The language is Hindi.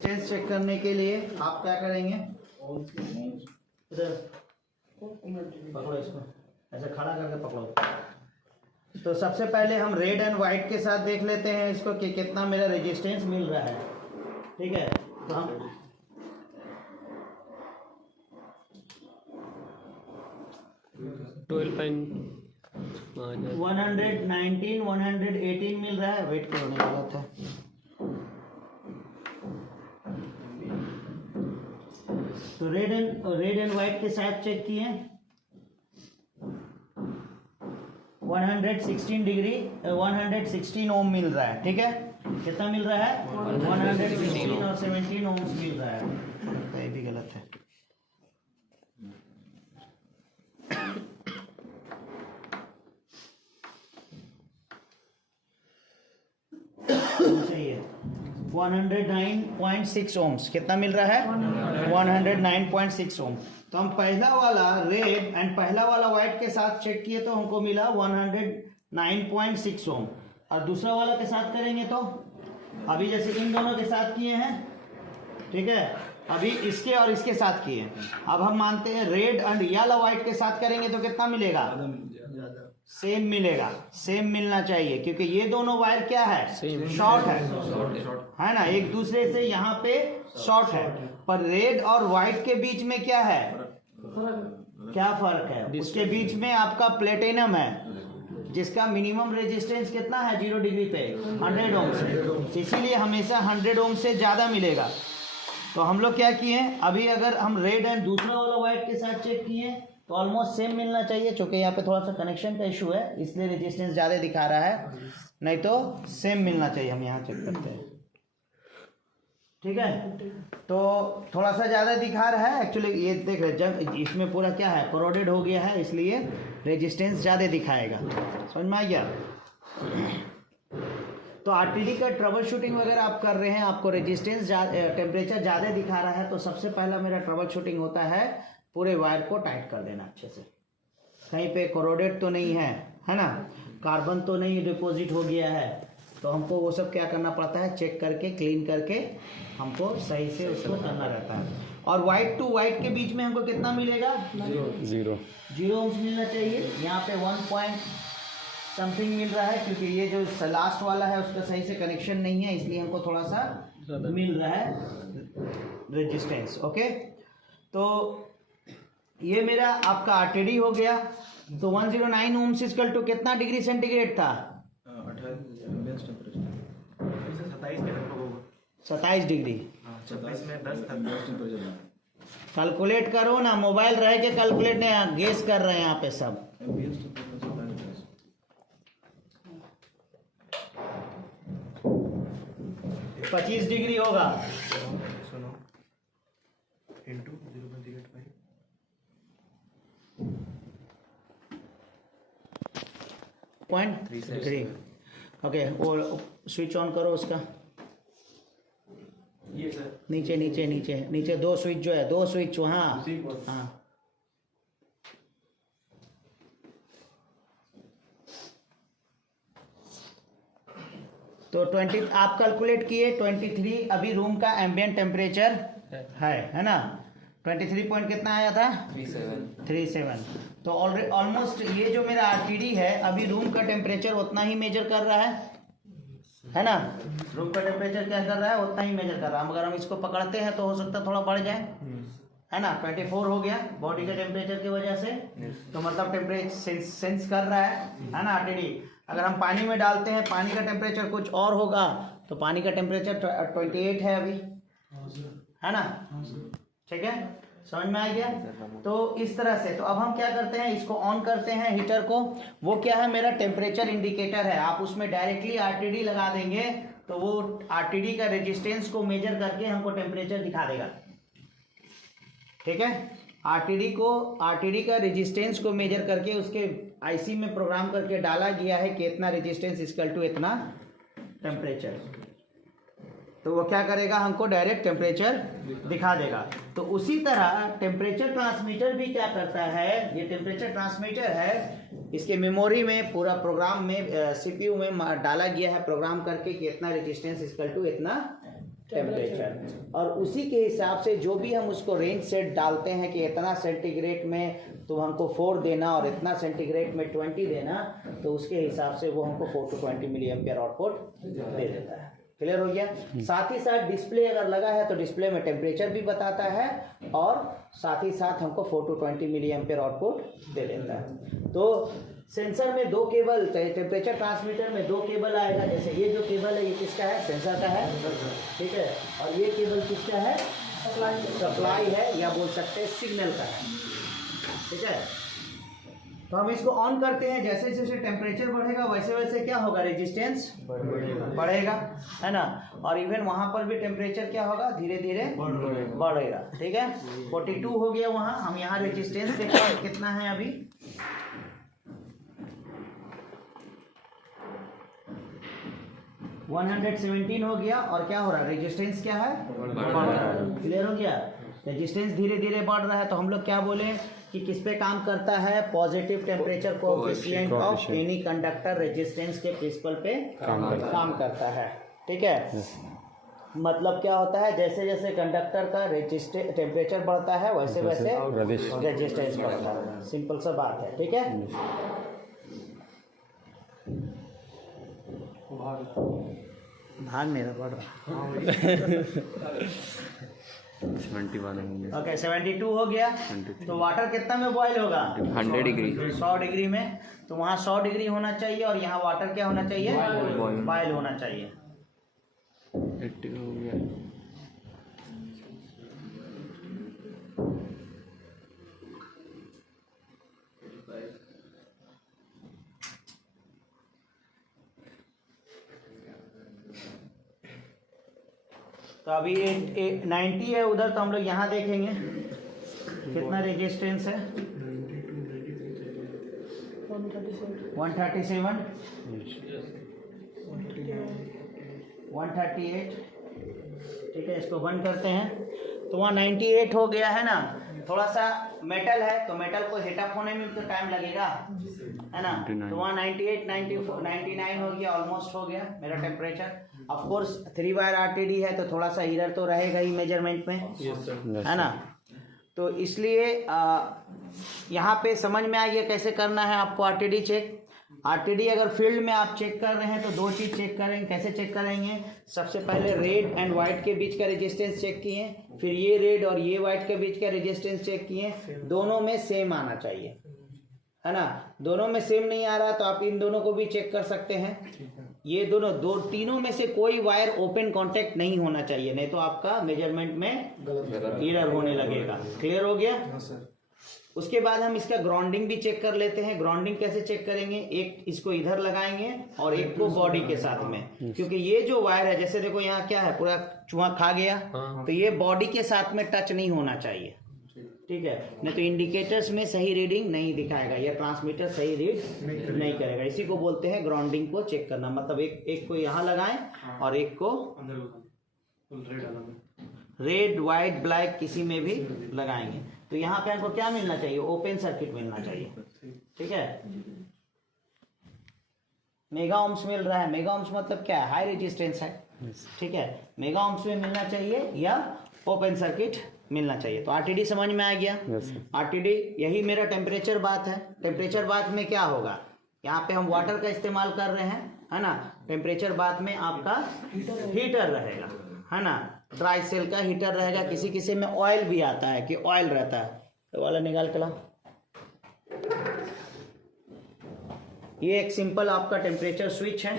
रेजिस्टेंस चेक करने के लिए आप क्या करेंगे, इधर पकड़ो इसको, ऐसे खड़ा करके पकड़ो। तो सबसे पहले हम रेड एंड वाइट के साथ देख लेते हैं इसको कि कितना मेरा रेजिस्टेंस मिल रहा है। ठीक है, तो हम 119 118 मिल रहा है। वेट करो, नहीं गलत है। तो रेड एंड वाइट के साथ चेक किए 116 डिग्री 116 ओम मिल रहा है। ठीक है, कितना मिल रहा है? 116 और 17 ओम्स मिल रहा है। ये भी गलत है। सही है। 109.6 ओम्स कितना मिल रहा है? 109.6 ओम। तो हम पहला वाला रेड एंड पहला वाला व्हाइट के साथ चेक किए तो हमको मिला 109.6 ओम। और दूसरा वाला के साथ करेंगे तो अभी जैसे इन दोनों के साथ किए हैं, ठीक है, अभी इसके और इसके साथ किए। अब हम मानते हैं रेड एंड येलो व्हाइट के साथ करेंगे तो कितना मिलेगा? सेम मिलेगा। सेम मिलना चाहिए क्योंकि ये दोनों वायर क्या है? शॉर्ट है ना, एक दूसरे से यहाँ पे शॉर्ट है। पर रेड और व्हाइट के बीच में क्या है? क्या फर्क है? उसके बीच में आपका प्लेटिनम है जिसका मिनिमम रेजिस्टेंस कितना है 0 डिग्री पे? 100 ओम से। इसीलिए हमेशा 100 ओम से ज्यादा मिलेगा। तो हम लोग क्या किए, अभी अगर हम रेड एंड दूसरा वाला व्हाइट के साथ चेक किए तो ऑलमोस्ट सेम मिलना चाहिए। चूंकि यहाँ पे थोड़ा सा कनेक्शन का इशू है इसलिए रेजिस्टेंस ज़्यादा दिखा रहा है, नहीं तो सेम मिलना चाहिए। हम यहाँ चेक करते हैं, ठीक है। तो थोड़ा सा ज़्यादा दिखा रहा है एक्चुअली। ये देख रहे जब इसमें पूरा क्या है, कोरोडेड हो गया है, इसलिए रेजिस्टेंस ज़्यादा दिखाएगा। समझ में आ गया? तो आरटीडी का ट्रबल शूटिंग वगैरह आप कर रहे हैं, आपको रेजिस्टेंस टेम्परेचर ज़्यादा दिखा रहा है, तो सबसे पहला मेरा ट्रबल शूटिंग होता है पूरे वायर को टाइट कर देना अच्छे से। कहीं पे कोरोडेड तो नहीं है ना, कार्बन तो नहीं डिपॉजिट हो गया है, तो हमको वो सब क्या करना पड़ता है, चेक करके क्लीन करके हमको सही से उसको करना रहता है। और वाइट टू वाइट के बीच में हमको कितना मिलेगा? 0 ओम्स मिलना चाहिए। यहाँ पे 1 पॉइंट समथिंग मिल रहा है क्योंकि ये जो लास्ट वाला है उसका सही से कनेक्शन नहीं है, इसलिए हमको थोड़ा सा मिल रहा है रेजिस्टेंस। ओके, तो ये मेरा आपका आरटीडी हो गया। तो 109 ओम्स इक्वल टू कितना डिग्री सेंटीग्रेड था? 27 डिग्री। कैलकुलेट करो ना, मोबाइल रह के कैलकुलेट नहीं, गेस कर रहे हैं यहाँ पे सब। 25 डिग्री होगा। इंटू 0.85 0.3। ओके, और स्विच ऑन करो उसका। ये सर नीचे नीचे नीचे नीचे 2 स्विच जो है, 2 स्विच वहाँ। हाँ, तो 20 आप कैलकुलेट किए 23 अभी रूम का एम्बिएंट टेम्परेचर है ना। 23 पॉइंट कितना आया था? 37। तो ऑलमोस्ट ये जो मेरा आरटीडी है अभी रूम का टेम्परेचर उतना ही मेजर कर रहा है ना। रूम का टेम्परेचर क्या कर रहा है? उतना ही मेजर कर रहा है। अगर हम इसको पकड़ते हैं तो हो सकता है थोड़ा बढ़ जाए, है ना। 24 हो गया बॉडी के टेम्परेचर की वजह से। तो मतलब टेम्परेचर सेंस कर रहा है ना आरटीडी। अगर हम पानी में डालते हैं, पानी का टेम्परेचर कुछ और होगा, तो पानी का टेम्परेचर 28 है अभी, है ना। ठीक है, समझ में आ गया? तो इस तरह से। तो अब हम क्या करते हैं, इसको ऑन करते हैं हीटर को। वो क्या है, मेरा टेम्परेचर इंडिकेटर है। आप उसमें डायरेक्टली आरटीडी लगा देंगे तो वो आरटीडी का रेजिस्टेंस को मेजर करके हमको टेम्परेचर दिखा देगा। ठीक है, आरटीडी का रेजिस्टेंस को मेजर करके उसके आईसी में प्रोग्राम करके डाला गया है कि इतना रेजिस्टेंस इक्वल टू इतना टेम्परेचर। तो वो क्या करेगा, हमको डायरेक्ट टेम्परेचर दिखा देगा। तो उसी तरह टेम्परेचर ट्रांसमीटर भी क्या करता है, ये टेम्परेचर ट्रांसमीटर है, इसके मेमोरी में पूरा प्रोग्राम में सीपीयू में डाला गया है प्रोग्राम करके कि इतना रेजिस्टेंस इक्वल टू इतना टेम्परेचर, और उसी के हिसाब से जो भी हम उसको रेंज सेट डालते हैं कि इतना सेंटीग्रेड में तो हमको 4 देना और इतना सेंटीग्रेड में 20 देना, तो उसके हिसाब से वो हमको 4 to 20 मिली एम्पियर आउटपुट दे देता है। क्लियर हो गया। साथ ही साथ डिस्प्ले अगर लगा है तो डिस्प्ले में टेम्परेचर भी बताता है और साथ ही साथ हमको 4 to 20 मिली एम्पियर आउटपुट दे देता है। तो सेंसर में 2 केबल, टेम्परेचर ट्रांसमीटर में 2 केबल आएगा। जैसे ये जो केबल है ये किसका है? सेंसर का है, ठीक है। और ये केबल किसका है? सप्लाई है, या बोल सकते हैं सिग्नल का है, ठीक है। तो हम इसको ऑन करते हैं, जैसे जैसे टेम्परेचर बढ़ेगा वैसे वैसे क्या होगा? रेजिस्टेंस बढ़ेगा, है ना। और इवन वहाँ पर भी टेम्परेचर क्या होगा? धीरे धीरे बढ़ेगा, ठीक है। 42 हो गया वहाँ। हम यहाँ रेजिस्टेंस देखते हैं कितना है अभी, 117 हो गया। और क्या हो रहा है? रेजिस्टेंस क्या है? बढ़ रहा है। क्लियर हो गया। रेजिस्टेंस धीरे धीरे बढ़ रहा है, तो हम लोग क्या बोले कि किस पे काम करता है? Positive temperature coefficient of any conductor resistance के प्रिंसिपल पे काम करता है, ठीक है। मतलब क्या होता है? जैसे जैसे कंडक्टर का टेम्परेचर बढ़ता है वैसे वैसे रेजिस्टेंस बढ़ता है। सिंपल सा बात है, ठीक है। भाग मेरा बढ़ रहा। 71 ओके, 72 हो गया। तो वाटर कितना में बॉयल होगा? 100 डिग्री, 100 डिग्री में। तो वहाँ 100 डिग्री होना चाहिए और यहाँ वाटर क्या होना चाहिए? बॉयल होना चाहिए। 80 हो गया। तो अभी 90 है उधर, तो हम लोग यहाँ देखेंगे कितना रेजिस्टेंस है। 137, 138, ठीक है। इसको बंद करते हैं। तो वहाँ 98 हो गया है ना। थोड़ा सा मेटल है तो मेटल को हीटअप होने में तो टाइम लगेगा, है ना। तो वहाँ 98, 94, 99 हो गया, ऑलमोस्ट हो गया मेरा temperature. Of course 3 wire RTD है तो थोड़ा सा एरर तो रहेगा ही मेजरमेंट में, है ना। तो इसलिए यहाँ पे समझ में आ गया कैसे करना है आपको आरटीडी चेक। आरटीडी अगर फील्ड में आप चेक कर रहे हैं तो 2 चीज़ चेक करेंगे। कैसे चेक करेंगे? सबसे पहले रेड एंड वाइट के बीच का रेजिस्टेंस चेक किए, फिर ये रेड और ये वाइट के बीच का रेजिस्टेंस चेक किए। दोनों में सेम आना चाहिए, है ना। दोनों में सेम नहीं आ रहा तो आप इन दोनों को भी चेक कर सकते हैं। ये दोनों तीनों में से कोई वायर ओपन कांटेक्ट नहीं होना चाहिए, नहीं तो आपका मेजरमेंट में एरर होने लगेगा। क्लियर हो गया। उसके बाद हम इसका ग्राउंडिंग भी चेक कर लेते हैं। ग्राउंडिंग कैसे चेक करेंगे? एक इसको इधर लगाएंगे और एक को बॉडी के साथ में, क्योंकि ये जो वायर है, जैसे देखो यहाँ क्या है, पूरा चूहा खा गया, तो ये बॉडी के साथ में टच नहीं होना चाहिए, ठीक है। नहीं तो इंडिकेटर्स में सही रीडिंग नहीं दिखाएगा, या ट्रांसमीटर सही रीड नहीं करेगा। इसी को बोलते हैं ग्राउंडिंग को चेक करना। मतलब एक को यहाँ लगाएं और एक को रेड, वाइट, ब्लैक किसी में भी लगाएंगे। तो यहाँ पे हमको क्या मिलना चाहिए? ओपन सर्किट मिलना चाहिए, ठीक है। मेगा ओम्स मिल रहा है। मेगा ओम्स मतलब क्या है? हाई रेजिस्टेंस है, ठीक है। मेगा ओम्स में मिलना चाहिए या ओपन सर्किट मिलना चाहिए। तो आरटीडी समझ में आ गया। आरटीडी यही मेरा टेम्परेचर बात है। टेम्परेचर बात में क्या होगा? यहाँ पे हम वाटर का इस्तेमाल कर रहे हैं, है ना। टेम्परेचर बात में आपका हीटर रहेगा, है ना। ड्राई सेल का हीटर रहेगा। किसी किसी में ऑयल भी आता है कि ऑयल रहता है, तो वाला निकाल के लाओ। ये एक सिंपल आपका टेम्परेचर स्विच है।